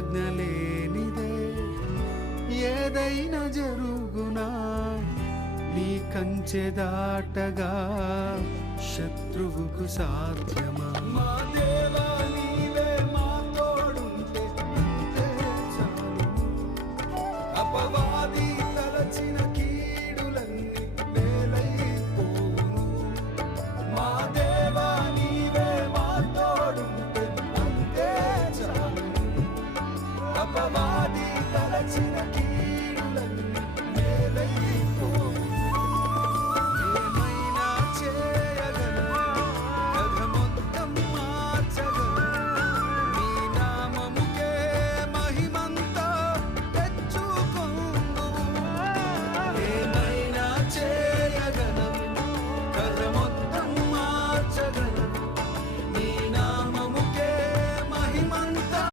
ఆజ్ఞ లేనిదే ఏదైనా జరుగునా, నీ కంచె దాటగా శత్రువుకు సాధ్యమా? మా దేవా నీవే మా తోడుంటే అంతే చాలు. అపవాది తలచిన కీడులన్నీ వేలైపోవును. మా దేవా నీవే మా తోడుంటే అంతే చాలు. అపవాది